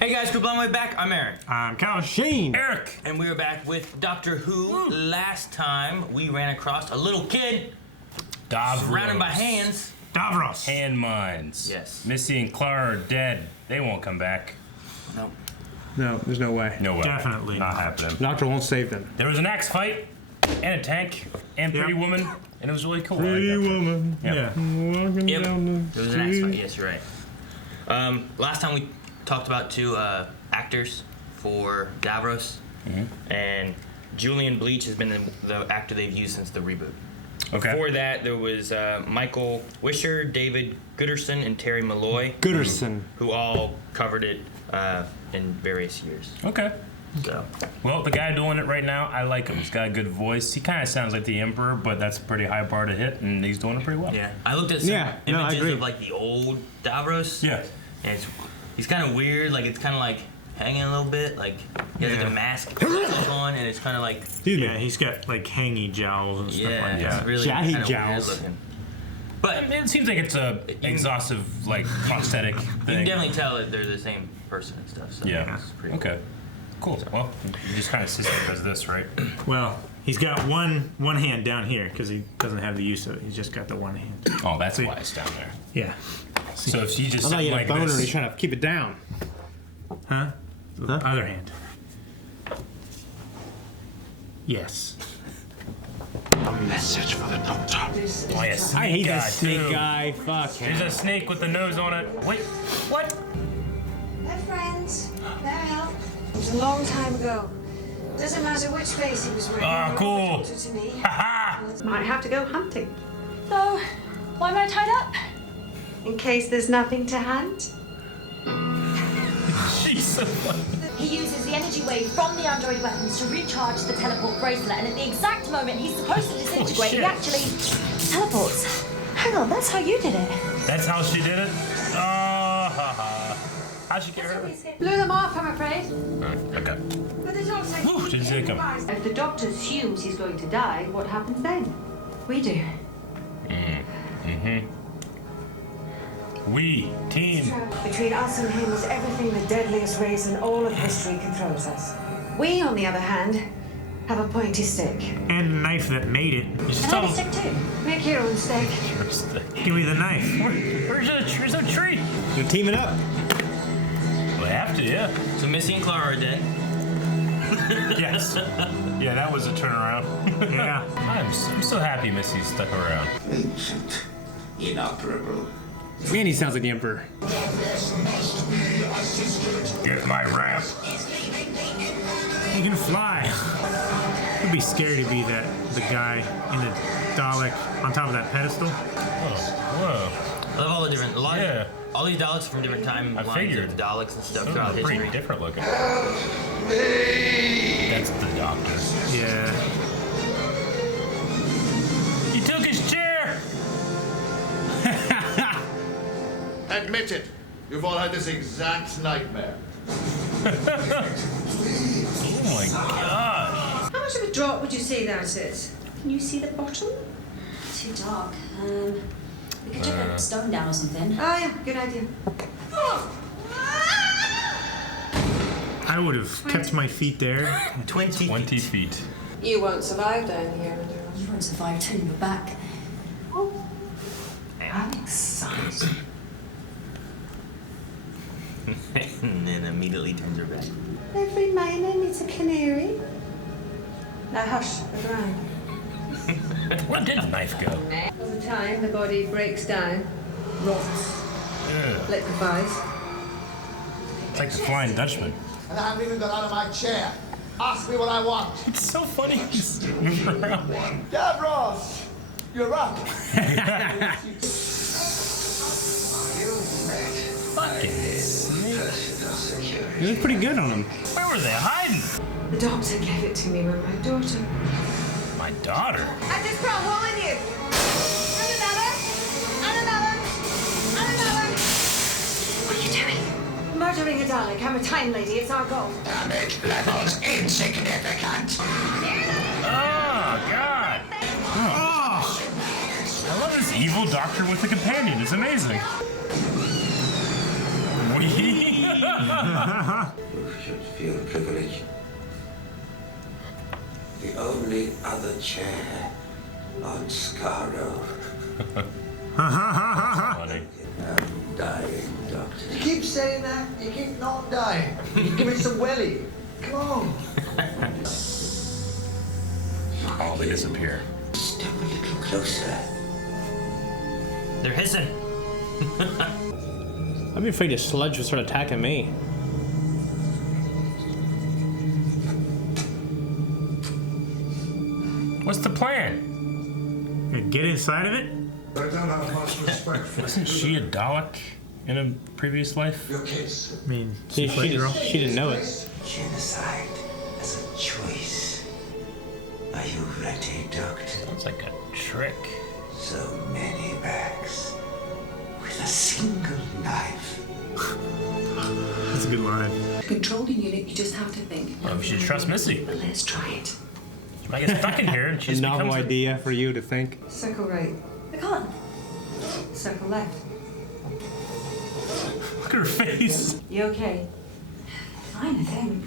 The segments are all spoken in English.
Hey guys, Group Long Way back. I'm Aaron. I'm Cal Sheen. Eric. And we are back with Doctor Who. Last time we ran across a little kid surrounded by hands. Davros. Hand mines. Yes. Missy and Clara are dead. They won't come back. No. No, there's no way. No way. Definitely Not happening. Doctor won't save them. There was an axe fight and a tank and Pretty Woman, and it was really cool. Pretty woman. Yeah. Walking Yep. down There the was an axe street. fight. Yes, you're right. Last time we talked about two actors for Davros, and Julian Bleach has been the actor they've used since the reboot. Okay. Before that, there was Michael Wisher, David Gooderson, and Terry Malloy, Gooderson. who all covered it in various years. Okay. So, Well, the guy doing it right now, I like him. He's got a good voice. He kind of sounds like the Emperor, but that's a pretty high bar to hit, and he's doing it pretty well. yeah, I looked at some Yeah, no, I images agree. of like the old Davros. Yeah. And he's kind of weird. Like it's kind of like hanging a little bit. Like he has like a mask on, and it's kind of like Yeah, he's got like hangy jowls and stuff like it's that. really Jahi kind of weird jowls. looking. I But mean, it seems like it's a exhaustive, like, prosthetic you thing. can definitely tell that they're the same person and stuff. So Yeah. it's pretty Okay. Cool. Well, he just kind of sits there does this, right? Well, he's got one hand down here because he doesn't have the use of it. He's just got the one hand. Oh, that's why it's down there. Yeah. So if you just I thought sit you had like a boner and this, he's trying to keep it down. Huh? The Huh? other hand. Yes. Message for the doctor. oh yeah, snake I hate guy, that snake too. guy. Fuck him. There's a snake with the nose on it. Wait, what? They're friends. They're help. It was a long time ago. Doesn't matter which face he was wearing. Ah, they're all cool. doctor to me. Haha! Might have to go hunting. So, why am I tied up? In case there's nothing to hunt. Jesus. He uses the energy wave from the android weapons to recharge the teleport bracelet, and at the exact moment he's supposed to disintegrate, he shit. actually teleports. Hang on, that's how you did it. That's how she did it? Oh, haha. How'd she get her? Blew them off, I'm afraid. Okay. But the dog's like, Whew, didn't see it come. If the doctor assumes he's going to die, what happens then? We do. We, team. between us and him is everything the deadliest race in all of history can throw at us. We, on the other hand, have a pointy stick. And the knife that made it. You just And tell I him. stick too. Make your own stick. Give me the knife. Where's the tree? You're teaming up. We have to, yeah. So Missy and Clara are dead. Yes. Yeah, that was a turnaround. Yeah. I'm so happy Missy stuck around. Ancient, inoperable. Man, he sounds like the Emperor. Get my ramp. He can fly. It'd be scary to be the guy in the Dalek on top of that pedestal. Oh, whoa. I love all the different, Yeah. all these Daleks from different timelines figured. of Daleks and stuff Those throughout are history. pretty different looking. That's the doctor. Yeah. He took his chair! Admit it. You've all had this exact nightmare. Oh my gosh. How much of a drop would you say that is? Can you see the bottom? Too dark. We could chuck a stone down or something. Oh, yeah, good idea. I would have kept my feet there. 20 feet. You won't survive down here. You won't survive turning your back. I'm excited. And then immediately turns her back. Every miner needs a canary. Now hush, look around. Where did the knife go? Over time, the body breaks down, rots, liquefies. It's like the Flying Dutchman. And I haven't even got out of my chair. Ask me what I want. It's so funny. He's moving around. Davros, you're up. Fucking snake. He looks pretty good on him. Where were they hiding? The doctor gave it to me when my daughter. My daughter. I just put a hole in you. And another. And another. And another. What are you doing? Murdering a Dalek. I'm a time lady. It's our goal. Damage levels insignificant. Oh, God. Oh. I love this evil doctor with a companion. It's amazing. Wee. You should feel privileged. The only other chair on Skaro. Funny. I'm dying, Doctor. You keep saying that, you keep not dying. You give it some welly. Come on. Oh, they disappear. Step a little closer. They're hissing. I'd be afraid the sludge would start attacking me. What's the plan? Get inside of it? I don't have much respect for Wasn't she a Dalek in a previous life? your case. I mean, She didn't know it. Genocide as a choice. Are you ready, Doctor? Sounds like a trick. So many bags with a single knife. That's a good line. Control the unit, you just have to think. Well, we should trust Missy. But let's try it. She might get stuck in here and A she's novel idea for you to think. Circle right. I can't. Circle left. Look at her face. You okay? Fine, I think.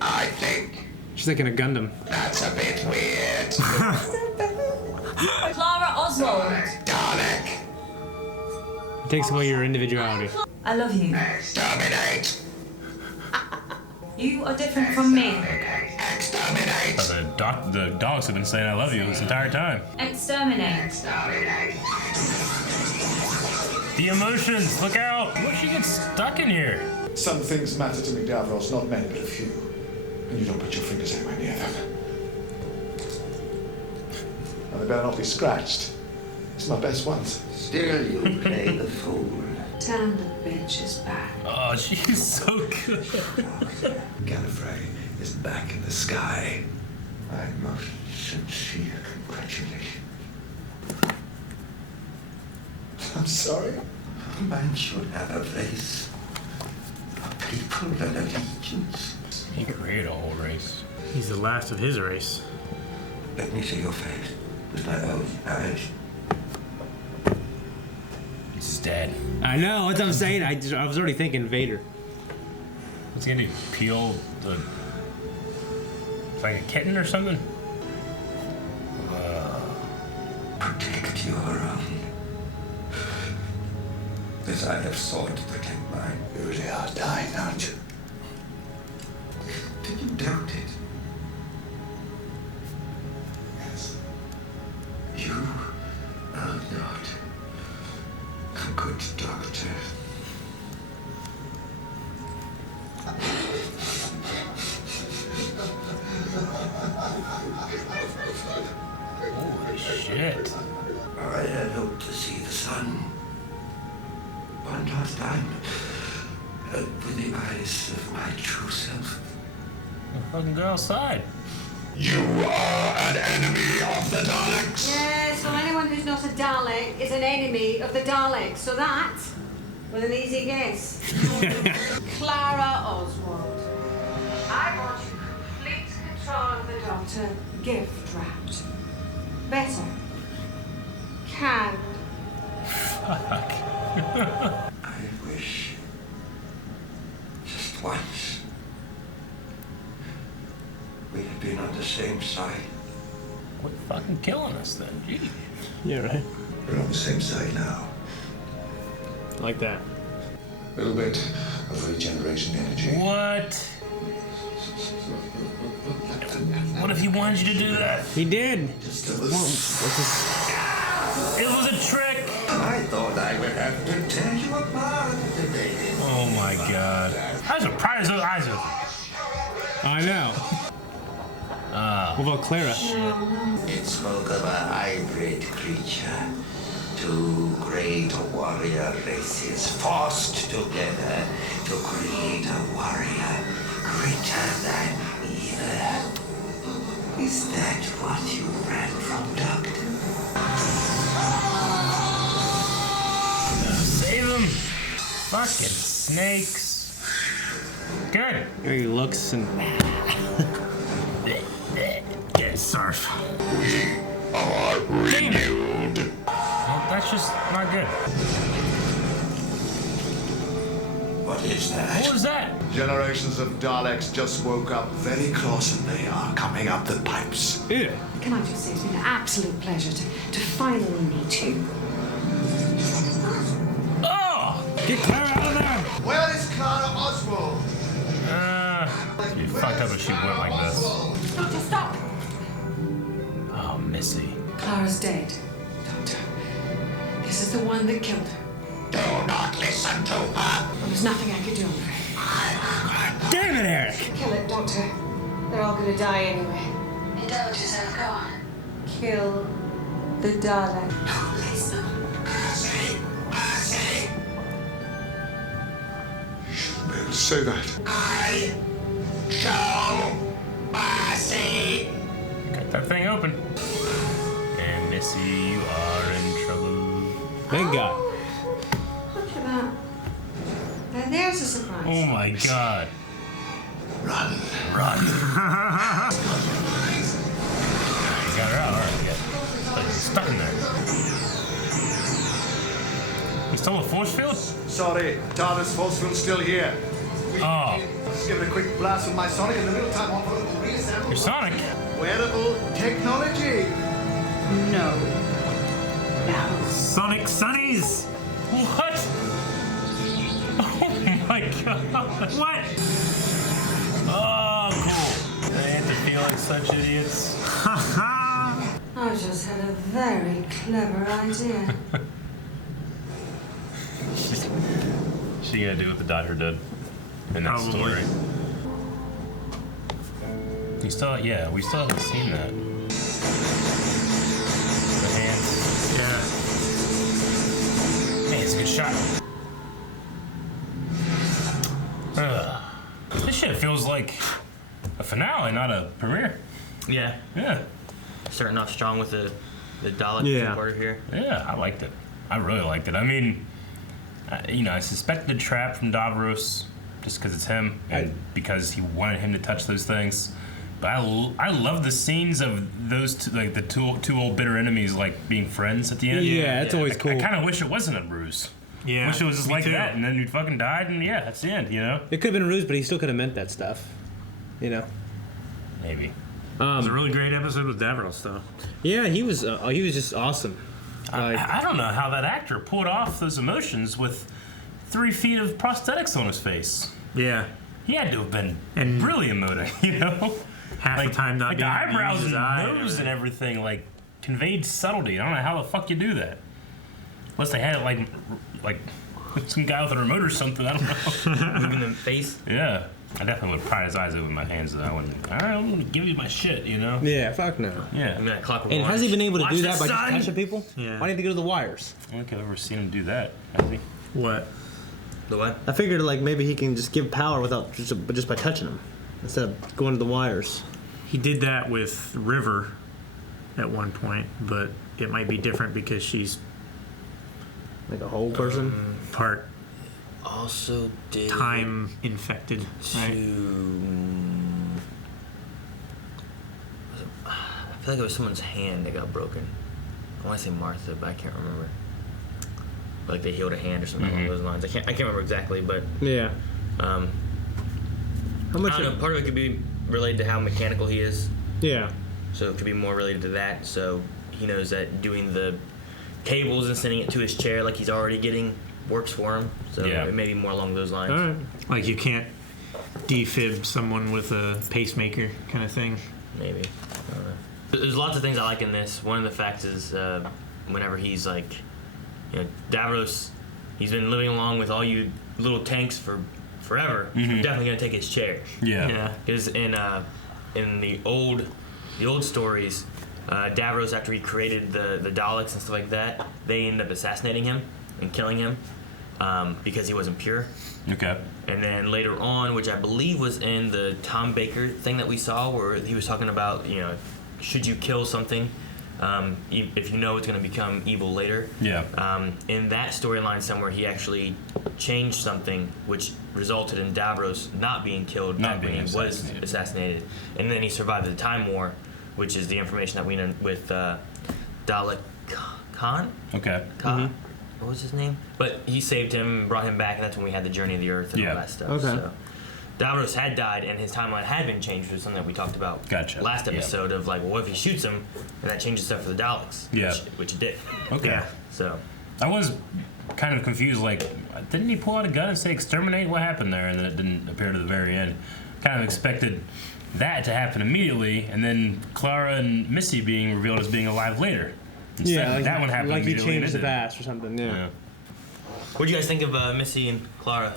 I think She's like in a Gundam. that's a bit weird. Clara Oswald. Dalek, It takes away your individuality. I love you. exterminate. You are different from me. Exterminate. The dogs have been saying I love you this entire time. Exterminate. Exterminate. The emotions, look out! What if she gets stuck in here? Some things matter to me, Davros, not many, but a few. And you don't put your fingers anywhere near them. And they better not be scratched. It's my best ones. Still you play the fool. Turn the bitch's back. Oh, she's so good. Gallifrey is back in the sky. My most sincere congratulations. I'm sorry. A man should have a race. A people and allegiance. He created a whole race. He's the last of his race. Let me see your face with my own eyes. He's dead. I know, that's what I'm saying. I was already thinking Vader. What's he gonna do? Peel the... It's like a kitten or something? Protect your own. As I have sought to protect mine. You really are dying, aren't you? Did you doubt it? Yes. You are not a good doctor. Holy shit. I had hoped to see the sun one last time with the eyes of my true self. Fucking go outside. You are an enemy of the Daleks. Yes, well, anyone who's not a Dalek is an enemy of the Daleks. So that was an easy guess. Clara Oswald. I want you complete control of the Doctor, gift wrapped. Better. Can. I wish just once we had been on the same side. Quit fucking killing us then, jeez. Yeah, right. We're on the same side now. Like that. A little bit of regeneration energy. What? What if he wanted you to do that? He did. Just a little. It was a trick! I thought I would have to tear you apart today. Oh my god. I was surprised those eyes open. I know. What about Clara? It spoke of a hybrid creature. Two great warrior races forced together to create a warrior greater than either. Is that what you ran from, Doctor? Save him! Fucking snakes. Good. He looks and Yeah, surf. We are renewed. Well, that's just not good. What is that? What was that? Generations of Daleks just woke up very close and they are coming up the pipes. Ew. Can I just say it's been an absolute pleasure to finally meet you. Oh! Get Clara out of there! Where is Clara Oswald? You fucked up if she went like this. Doctor, stop! Oh, Missy. Clara's dead, Doctor. This is the one that killed her. Do not listen to her. Well, there's nothing I could do, I'm afraid. Damn it, Eric! Kill it, Doctor. They're all gonna die anyway. Indulge yourself, go on. Kill the Dalek. No, please, no. Mercy, mercy. You shouldn't be able to say that. I show mercy. Got that thing open. And Missy, you are in trouble. Thank God. Look at that. Now there's a surprise. Oh my God. Run. Run. You got her out, alright, yeah. Like, stuck in there. You stole a force field? Sorry, TARDIS force field's still here. Oh. Just give it a quick blast with my Sonic in the middle time on for a reassemble. Your Sonic? Wearable technology. No. Sonic Sunnies! What? Oh my God. What? Oh, cool. They had to feel like such idiots. I just had a very clever idea. She gonna do what the Dodger did in that Probably. story. We still haven't seen that. The hands. Yeah. Hey, it's a good shot. This shit feels like a finale, not a premiere. Yeah. Yeah. Starting off strong with the Dalek Yeah. two-parter here. Yeah, I liked it. I really liked it. I mean, I suspected the trap from Davros just because it's him and because he wanted him to touch those things. But I love the scenes of those two, like the two old bitter enemies, like being friends at the end. Yeah, it's always cool. I kind of wish it wasn't a ruse. Yeah. Wish it was just me like too. that, and then you fucking died, and yeah, that's the end. You know? It could have been a ruse, but he still could have meant that stuff. You know? Maybe. It was a really great episode with Davros, though. Yeah, he was just awesome. Like, I don't know how that actor pulled off those emotions with 3 feet of prosthetics on his face. Yeah. He had to have been And- really emoting, you know? Half the time not like being the able to eyebrows use and his eye nose and or- everything, like, conveyed subtlety. I don't know how the fuck you do that. Unless they had it like some guy with a remote or something, I don't know. Moving the face. Yeah. I definitely would pry his eyes open with my hands, though. I wouldn't, all right, I'm gonna give you my shit, you know? yeah, fuck no. Yeah. I mean, that Clockwork And Orange. has he been able to Watch do the that by just sun. touching people? Yeah. Why did he go to the wires? I don't think I've ever seen him do that, has he? What? The what? I figured like maybe he can just give power without just by touching them instead of going to the wires. He did that with River at one point, but it might be different because she's Like a whole person. part Also did time infected, right? I feel like it was someone's hand that got broken. I want to say Martha, but I can't remember. Like they healed a hand or something along those lines. I can't remember exactly, but Yeah. um, How I much? don't know. Part of it could be related to how mechanical he is, Yeah. so it could be more related to that. So he knows that doing the cables and sending it to his chair like he's already getting works for him. So Yeah. it may be more along those lines. All right. Like you can't defib someone with a pacemaker kind of thing. Maybe. I don't know. There's lots of things I like in this. One of the facts is whenever he's like, Davros, he's been living along with all you little tanks for forever. I'm definitely gonna take his chair. Yeah. Yeah. Because in the old stories, Davros, after he created the Daleks and stuff like that, they ended up assassinating him and killing him because he wasn't pure. Okay. And then later on, which I believe was in the Tom Baker thing that we saw, where he was talking about, should you kill something if you know it's going to become evil later. Yeah. In that storyline somewhere, he actually changed something, which resulted in Davros not being killed Not when being he was assassinated. And then he survived the Time War, which is the information that we know with Dalek Khan? Okay. Ka? what was his name? But he saved him and brought him back, and that's when we had the Journey of the Earth and all that stuff. Okay. So Davros had died, and his timeline had been changed, which was something that we talked about last episode of like, well, what if he shoots him, and that changes stuff for the Daleks? Yeah. Which it did. Okay. Yeah. So I was kind of confused. Like, didn't he pull out a gun and say exterminate? What happened there? And then it didn't appear to the very end. Kind of expected that to happen immediately, and then Clara and Missy being revealed as being alive later. Instead, like, that one happened like he immediately. changed the past or something. Yeah. what do you guys think of Missy and Clara?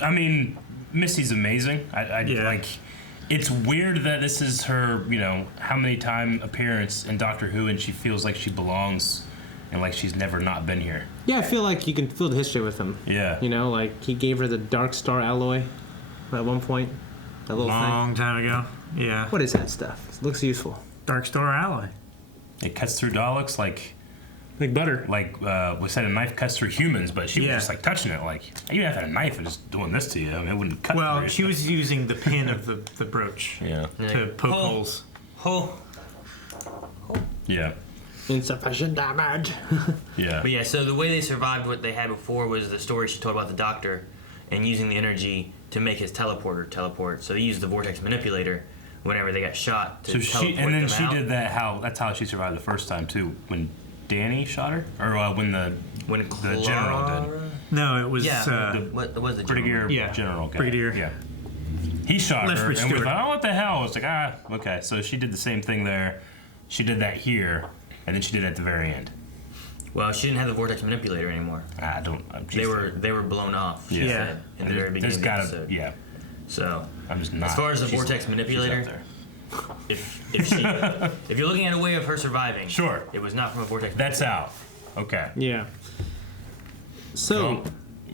I mean, Missy's amazing. I Yeah. like. It's weird that this is her, how many time appearance in Doctor Who, and she feels like she belongs, and like she's never not been here. Yeah, I feel like you can feel the history with him. Yeah. Like he gave her the Dark Star alloy at one point. That little Long thing. time ago. Yeah. What is that stuff? It looks useful. Dark Star alloy. It cuts through Daleks like butter. Like we said, a knife cuts through humans, but she was just like touching it. Like you have a knife and just doing this to you. I mean, it wouldn't cut. Well, through she you. was using the pin of the brooch. Yeah. To poke holes. Yeah. Insufficient damage. Yeah. But yeah, so the way they survived what they had before was the story she told about the Doctor, and using the energy to make his teleporter teleport. So they used the vortex manipulator whenever they got shot to teleport them out. Did that. That's how she survived the first time too. When Danny shot her, or when the general did. No, it was what was the Brigadier Yeah. General guy. Brigadier. Yeah. He shot her, Lethbridge and we Stewart. thought, oh, what the hell? It's like, okay. So she did the same thing there. She did that here, and then she did it at the very end. Well, she didn't have the vortex manipulator anymore. I don't. They were blown off. She said, in the very beginning of the episode. Yeah. So I'm just not. as far as the she's- vortex she's manipulator, up there. if you're looking at a way of her surviving, Sure. it was not from a vortex. That's out. Okay. Yeah. So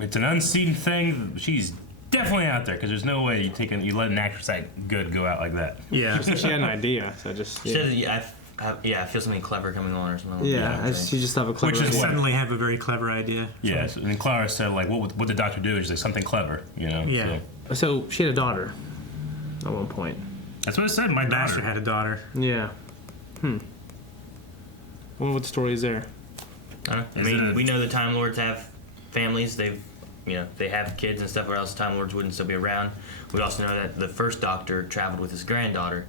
it's an unseen thing. She's definitely out there because there's no way you let an actress that good go out like that. Yeah. she had an idea. So just She said, I feel something clever coming on or something. she just have a clever. Which is idea. Suddenly have a very clever idea. Yeah. And then Clara said, like, what would the Doctor do? She's like, something clever, Yeah. So she had a daughter at one point. That's what I said. My Master daughter had a daughter. Yeah. Wonder what the story is there. I mean, we know the Time Lords have families. They have kids and stuff, or else Time Lords wouldn't still be around. We also know that the first Doctor traveled with his granddaughter.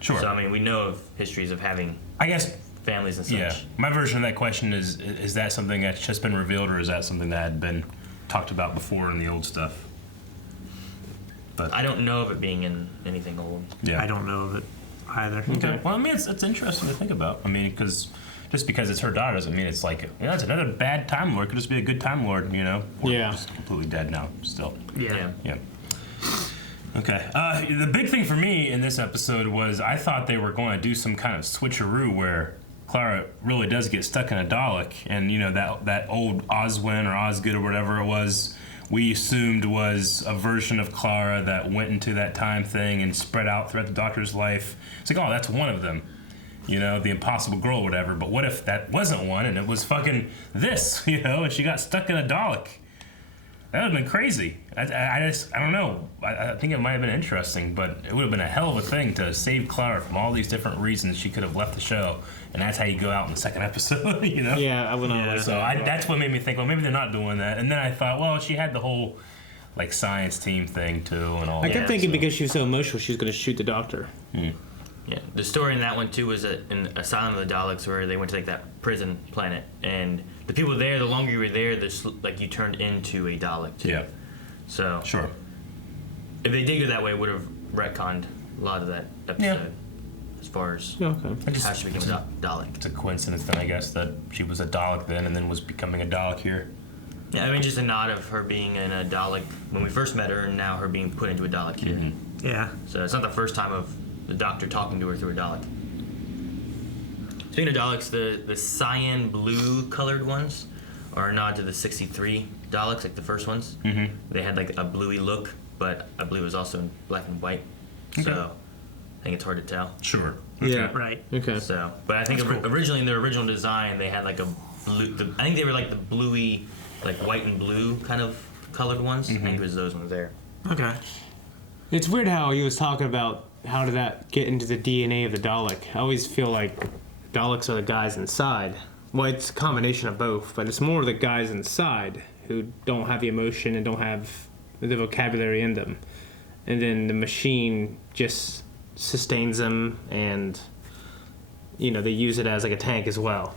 Sure. So I mean, we know of histories of having, I guess, families and such. Yeah. My version of that question is that something that's just been revealed, or is that something that had been talked about before in the old stuff? But I don't know of it being in anything old. Yeah. I don't know of it either. Okay. Well, I mean, it's interesting to think about. I mean, because just because it's her daughter doesn't mean it's like, it's another bad Time Lord. It could just be a good Time Lord, Or just completely dead now, still. Yeah. Okay. The big thing for me in this episode was I thought they were going to do some kind of switcheroo where Clara really does get stuck in a Dalek, and that old Oswin or Osgood or whatever it was, we assumed was a version of Clara that went into that time thing and spread out throughout the Doctor's life. It's like, oh, that's one of them. The Impossible Girl or whatever. But what if that wasn't one and it was fucking this, and she got stuck in a Dalek? That would have been crazy. I don't know. I think it might have been interesting, but it would have been a hell of a thing to save Clara from all these different reasons she could have left the show, and that's how you go out in the second episode, Yeah, I would not like So that's what made me think, well, maybe they're not doing that. And then I thought, well, she had the whole like science team thing too, and all. I kept that, thinking so. because she was so emotional, she was going to shoot the Doctor. Yeah, the story in that one too was in Asylum of the Daleks, where they went to like that prison planet, and the people there, the longer you were there, like you turned into a Dalek too. Yeah. So Sure. if they did go that way, it would have retconned a lot of that episode as far as how she became a Dalek. It's a coincidence then, I guess, that she was a Dalek then and then was becoming a Dalek here. Yeah, I mean, just a nod of her being in a Dalek when we first met her, and now her being put into a Dalek here. Yeah. So it's not the first time of the Doctor talking to her through a Dalek. Speaking of Daleks, the cyan blue colored ones are a nod to the 63 Daleks, like the first ones. Mm-hmm. They had like a bluey look, but I believe it was also in black and white. So I think it's hard to tell. Sure. Yeah. Right. Okay. So, but I think originally in their original design, they had like a blue. I think they were like the bluey, like white and blue kind of colored ones. I think it was those ones there. Okay. It's weird how he was talking about how did that get into the DNA of the Dalek. I always feel like Daleks are the guys inside. Well, it's a combination of both, but it's more the guys inside who don't have the emotion and don't have the vocabulary in them. And then the machine just sustains them, and, you know, they use it as like a tank as well.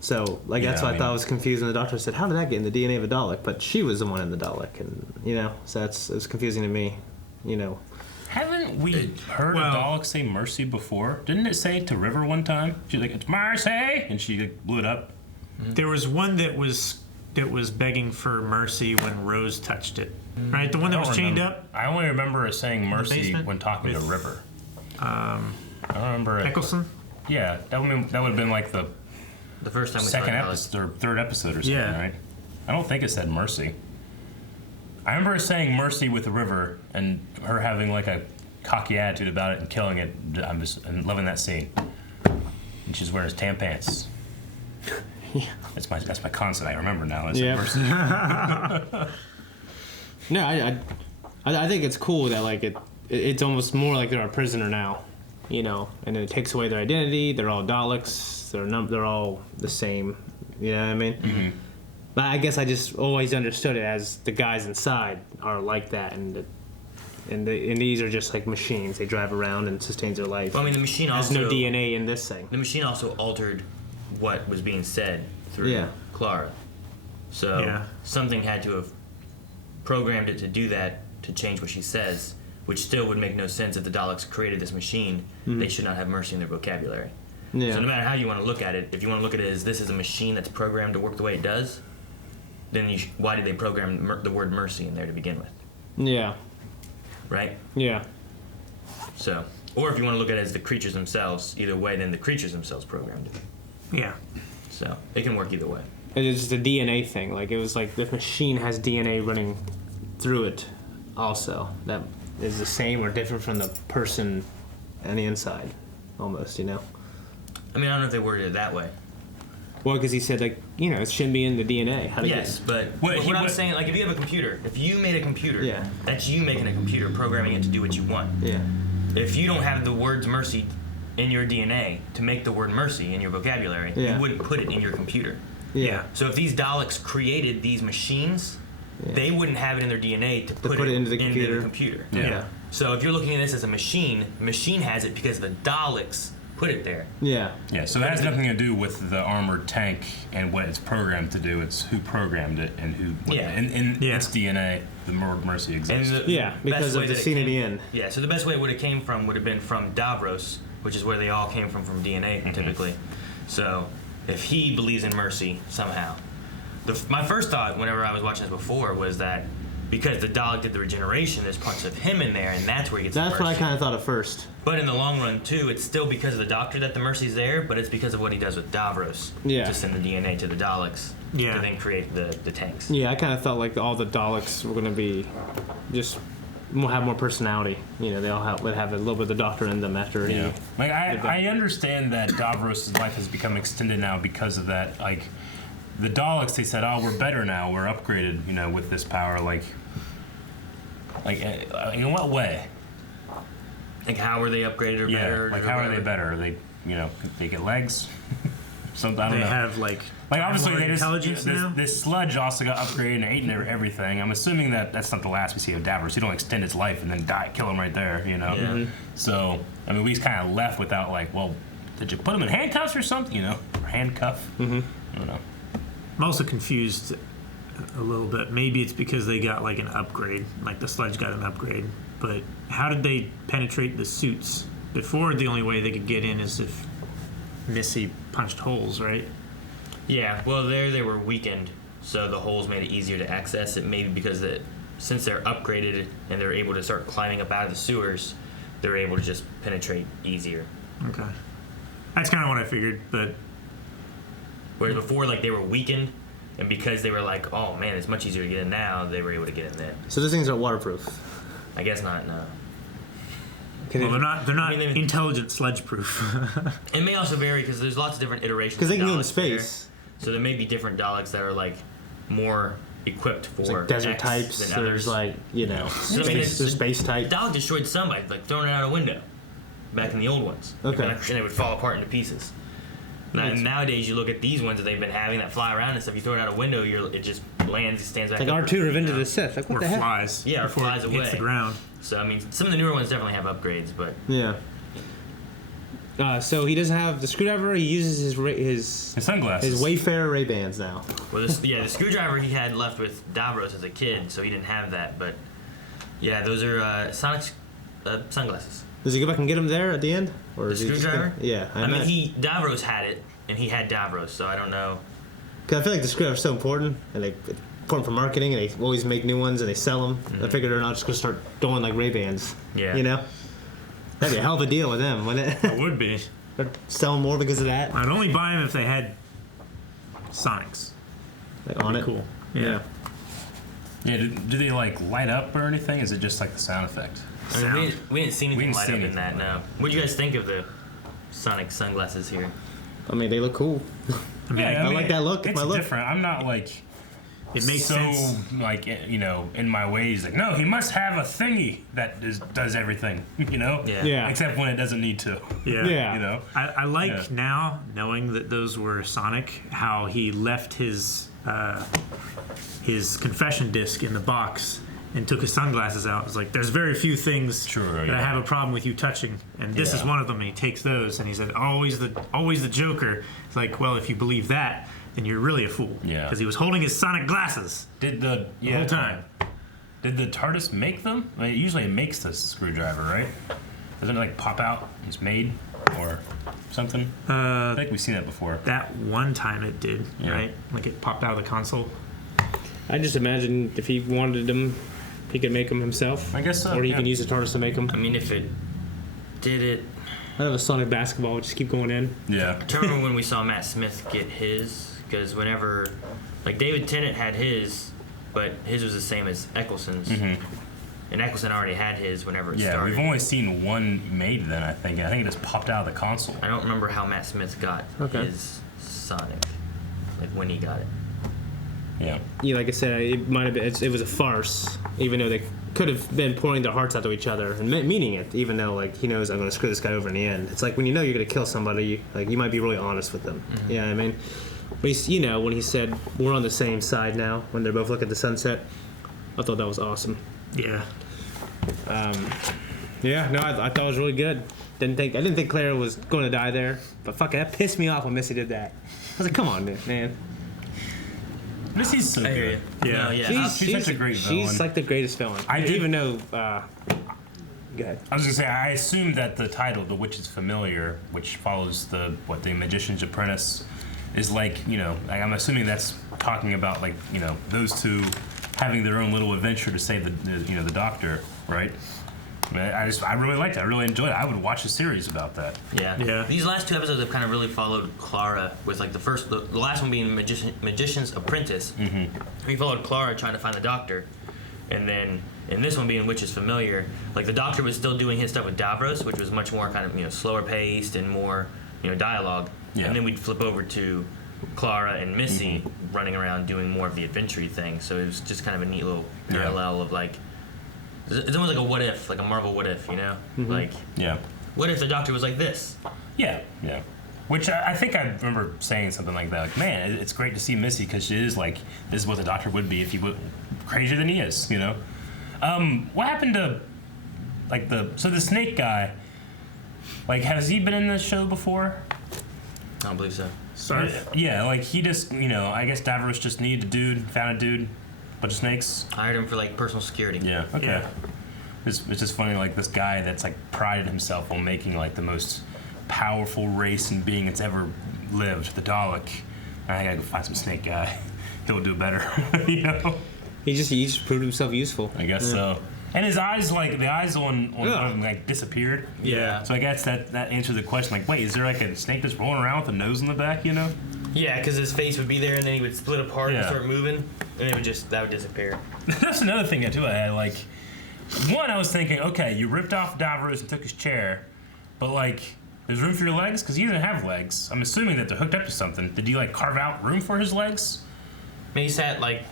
So, like, that's why I thought it was confusing. The doctor said, how did that get in the DNA of a Dalek? But she was the one in the Dalek, and, you know, so it's confusing to me, you know. Haven't we heard a Dalek say mercy before? Didn't it say it to River one time? She's like, it's mercy! And she like, blew it up. There was one that was begging for mercy when Rose touched it. Right? The one that was chained up? I only remember her saying mercy when talking to River. I don't remember it. Eccleston? Yeah, that would have been like the first time we second episode or third episode or something, right? I don't think it said mercy. I remember her saying mercy with the River and her having like a cocky attitude about it and killing it. I'm loving that scene. And she's wearing his tan pants. Yeah. That's my concept. I remember now. It's mercy. No, I think it's cool that like it's almost more like they're a prisoner now, you know, and it takes away their identity. They're all Daleks. They're all the same. You know what I mean? Mm-hmm. But I guess I just always understood it as the guys inside are like that, and these are just like machines. They drive around and sustains their life. Well, I mean, the machine also has no DNA in this thing. The machine also altered what was being said through Clara. So something had to have programmed it to do that, to change what she says, which still would make no sense if the Daleks created this machine. Mm-hmm. They should not have mercy in their vocabulary. Yeah. So no matter how you want to look at it, if you want to look at it as this is a machine that's programmed to work the way it does, then why did they program the word mercy in there to begin with? Yeah. Right? Yeah. So, or if you want to look at it as the creatures themselves, either way, then the creatures themselves programmed it. Yeah. So, it can work either way. It's just a DNA thing. Like, it was like the machine has DNA running through it also. That is the same or different from the person on the inside, almost, you know? I mean, I don't know if they worded it that way. Well, because he said, like, you know, it shouldn't be in the DNA. Yes, but what I'm saying, like, if you have a computer, if you made a computer, that's you making a computer, programming it to do what you want. Yeah. If you don't have the words mercy in your DNA to make the word mercy in your vocabulary, you wouldn't put it in your computer. Yeah. So if these Daleks created these machines, they wouldn't have it in their DNA to put it into the computer. Yeah. So if you're looking at this as a machine, the machine has it because the Daleks put it there. Yeah. Yeah, so it has nothing to do with the armored tank and what it's programmed to do. It's who programmed it and who... In its DNA, the word mercy exists. Because of the scene at the end. Yeah, so the best way it would have came from would have been from Davros, which is where they all came from DNA, typically. So if he believes in mercy somehow... My first thought, whenever I was watching this before, was that because the Dalek did the regeneration, there's parts of him in there, and that's where he gets the mercy. That's what I kind of thought at first. But in the long run, too, it's still because of the Doctor that the mercy's there, but it's because of what he does with Davros to send the DNA to the Daleks to then create the tanks. Yeah, I kind of felt like all the Daleks were going to be just have more personality. You know, they all would have a little bit of the Doctor in them after he... Like, I understand that Davros' life has become extended now because of that. Like, the Daleks, they said, oh, we're better now, we're upgraded, you know, with this power. Like in what way? Like, how are they upgraded or better? Like, how are they better? They, you know, they get legs? Something, I don't know. They have, like obviously, they intelligence now? This sludge also got upgraded and ate everything. I'm assuming that's not the last we see of Davros. You don't extend its life and then kill him right there, you know? Yeah. Mm-hmm. So, I mean, we just kind of left without, like, well, did you put him in handcuffs or something, you know? Or handcuff? Mm-hmm. I don't know. I'm also confused a little bit. Maybe it's because they got like an upgrade, like the sludge got an upgrade. But how did they penetrate the suits? Before, the only way they could get in is if Missy punched holes, right? Yeah, well, they were weakened, so the holes made it easier to access. It maybe because since they're upgraded and they're able to start climbing up out of the sewers, they're able to just penetrate easier. Okay. That's kind of what I figured, but... Whereas before, like, they were weakened, and because they were like, oh man, it's much easier to get in now, they were able to get in then. So those things are waterproof? I guess not, no. Well, they're not intelligent sludge proof. It may also vary because there's lots of different iterations. Because they can go into space. So there may be different Daleks that are like more equipped for like desert types. There's like, you know, space type. The Dalek destroyed somebody, like throwing it out a window back in the old ones. Okay. And they would fall apart into pieces. Nowadays, you look at these ones that they've been having that fly around and stuff. You throw it out a window, it just lands, it stands back. Like up. R2 Revenge of the Sith. Like what Or the heck? flies. Yeah, or before flies it away. hits the ground. So I mean, some of the newer ones definitely have upgrades, but Yeah. So he doesn't have the screwdriver. He uses his sunglasses. His Wayfarer Ray-Bans now. well, the screwdriver he had left with Davros as a kid, so he didn't have that. But yeah, those are Sonic's sunglasses. Does he go back and get him there at the end? Or The is he just screwdriver? Yeah. I mean, Davros had it, and he had Davros, so I don't know. Because I feel like the screwdriver's so important, and it's important for marketing, and they always make new ones and they sell them. I figured they're not just gonna start doing like Ray-Bans. Yeah. You know, that'd be a hell of a deal with them, wouldn't it? It would be. They're selling more because of that. I'd only buy them if they had Sonics. Like on it. Cool. Yeah. Yeah, do they like light up or anything? Is it just like the sound effect? I mean, we didn't see anything didn't light see up in anything that. No. What do you guys think of the Sonic sunglasses here? I mean, they look cool. I mean, I like that look. It's My look. different. I'm not like it makes so sense. like in my ways. Like no, he must have a thingy that does everything. Yeah. Except when it doesn't need to. Yeah. Yeah. You know. I like now knowing that those were Sonic, how he left his confession disc in the box and took his sunglasses out. It's like there's very few things that I have a problem with you touching, and this is one of them. And he takes those, and he said, always the Joker. It's like, well, if you believe that, then you're really a fool. Yeah. Because he was holding his Sonic glasses the whole time. Did the TARDIS make them? I mean, usually it makes the screwdriver, right? Doesn't it like pop out? It's made or something. I think we've seen that before. That one time it did, right? Like it popped out of the console. I just imagine if he wanted them, he could make them himself. I guess so. Or he can use the TARDIS to make them. I mean, if it did it. I have a Sonic basketball. Would just keep going in. Yeah. I remember when we saw Matt Smith get his, because whenever, like David Tennant had his, but his was the same as Eccleston's. Mm-hmm. And Eccleston already had his whenever it Yeah, started. we've only seen one made then, I think. I think it just popped out of the console. I don't remember how Matt Smith got his Sonic, like when he got it. Yeah. Yeah, like I said, it might have been. It was a farce, even though they could have been pouring their hearts out to each other and meaning it. Even though, like, he knows I'm going to screw this guy over in the end. It's like when you know you're going to kill somebody, like you might be really honest with them. Mm-hmm. Yeah, I mean, but when he said we're on the same side now, when they're both looking at the sunset, I thought that was awesome. Yeah. Yeah, no, I thought it was really good. I didn't think Clara was going to die there, but fuck it, that pissed me off when Missy did that. I was like, come on, man. Missy's so I hear good. you. Yeah. No, yeah. She's such a great villain. She's like the greatest villain. I did- even though. Go ahead. I was gonna say, I assume that the title, "The Witch's Familiar," which follows the Magician's Apprentice, is like I'm assuming that's talking about like those two having their own little adventure to save the Doctor, right? I mean, I really liked it. I really enjoyed it. I would watch a series about that. Yeah. Yeah. These last two episodes have kind of really followed Clara with like the last one being Magician's Apprentice. Mm-hmm. We followed Clara trying to find the Doctor, and then in this one being Witch's Familiar, like the Doctor was still doing his stuff with Davros, which was much more kind of slower paced and more dialogue. Yeah. And then we'd flip over to Clara and Missy running around doing more of the adventure-y thing. So it was just kind of a neat little parallel of like. It's almost like a what if, like a Marvel what if, Like, what if the Doctor was like this? Yeah. Which I think I remember saying something like that. Like, man, it's great to see Missy because she is like, this is what the Doctor would be if he was crazier than he is, What happened to, like, so the snake guy, like, has he been in this show before? I don't believe so. Sorry. Yeah, like, he just, I guess Davros just needed a dude, found a dude. Bunch of snakes. Hired him for like personal security. Yeah. Okay. Yeah. It's just funny, like this guy that's like prided himself on making like the most powerful race and being that's ever lived, the Dalek. I gotta go find some snake guy. He'll do better. He just proved himself useful. I guess so. And his eyes, like the eyes on one of them, like disappeared. Yeah. So I guess that answers the question. Like, wait, is there like a snake that's rolling around with a nose in the back? Yeah, because his face would be there, and then he would split apart and Yeah. start moving, and that would disappear. That's another thing too. I had like, one, I was thinking, okay, you ripped off Davros and took his chair, but like, there's room for your legs because he doesn't have legs. I'm assuming that they're hooked up to something. Did you like carve out room for his legs? Maybe he sat like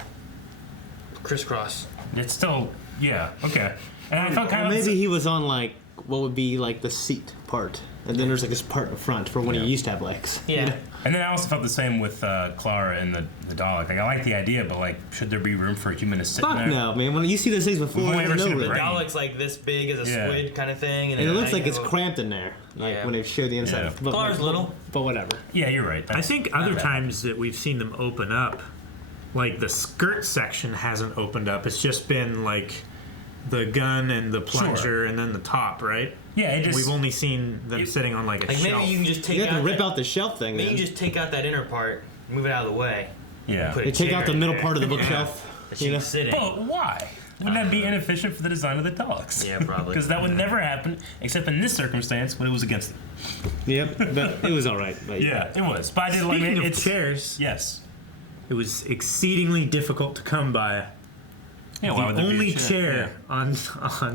crisscross. It's still, yeah, okay. And I felt kind of Maybe he was on like what would be like the seat part, and then there's like this part in front for when he used to have legs. Yeah. You know? And then I also felt the same with Clara and the Dalek. Like, I like the idea, but like, should there be room for a human to sit in Fuck there? no, man. When you see those things before, We've there's never no seen a room. brain. Dalek's like this big as a squid kind of thing, And it looks like it's cramped in there, like Yeah. when they show the inside. Yeah. But, Clara's little. but whatever. Yeah, you're right. I think other times that we've seen them open up, like the skirt section hasn't opened up. It's just been like the gun and the plunger and then the top, right? Yeah, it just... We've only seen them sitting on like a Like shelf. maybe you can just take You have out to rip that, out the shelf thing. maybe Then. you just take out that inner part, move it out of the way. Yeah. Put a They take chair out the in middle there part of the bookshelf. that You you know? can sit in. But why? Wouldn't that be inefficient for the design of the Daleks? Yeah, probably. Because that would never happen, except in this circumstance when it was against them. Yep, but it was all right. But Yeah, it was. But I did like Speaking it. of It's chairs, yes. it was exceedingly difficult to come by. Yeah, why would The there be a only chair on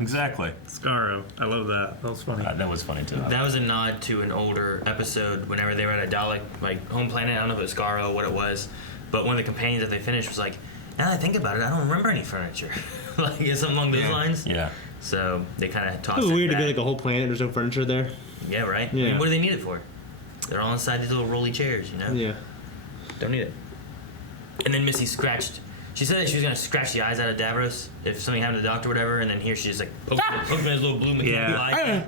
Exactly. Scarrow. I love that. That was funny. That was funny too. That was a nod to an older episode whenever they were at a Dalek, like home planet. I don't know if it was Skaro, what it was, but one of the companions that they finished was like, now that I think about it, I don't remember any furniture. Like, it's something along those lines. Yeah. So they kind of tossed it was it weird to back. be like a whole planet. There's no furniture there. Yeah, right? I Yeah. mean, what do they need it for? They're all inside these little rolly chairs, you know? Yeah. Don't need it. And then Missy scratched. She said that she was going to scratch the eyes out of Davros if something happened to the doctor or whatever, and then here she just like poked his little blue mechanical eye.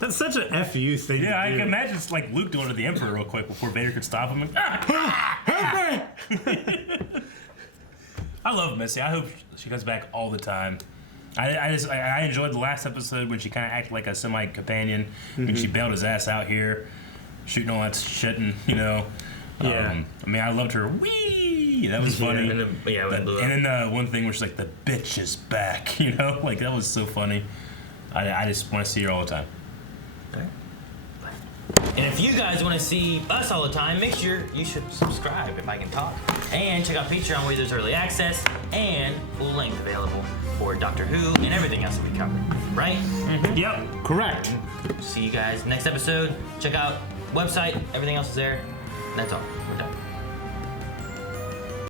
That's such a FU thing. Yeah, I to do. can imagine it's like Luke doing it to the Emperor real quick before Vader could stop him. I love Missy. I hope she comes back all the time. I enjoyed the last episode when she kind of acted like a semi-companion when she bailed his ass out here, shooting all that shit, and Yeah. I mean, I loved her. Wee! That was funny. And then, when it blew up. And then one thing where she's like, the bitch is back, like that was so funny. I just want to see her all the time. And if you guys want to see us all the time, make sure you should subscribe if I can talk. And check out Patreon where there's early access and full length available for Doctor Who and everything else that we cover. Right? Mm-hmm. Yep. Correct. See you guys next episode. Check out website. Everything else is there. That's all. We're done.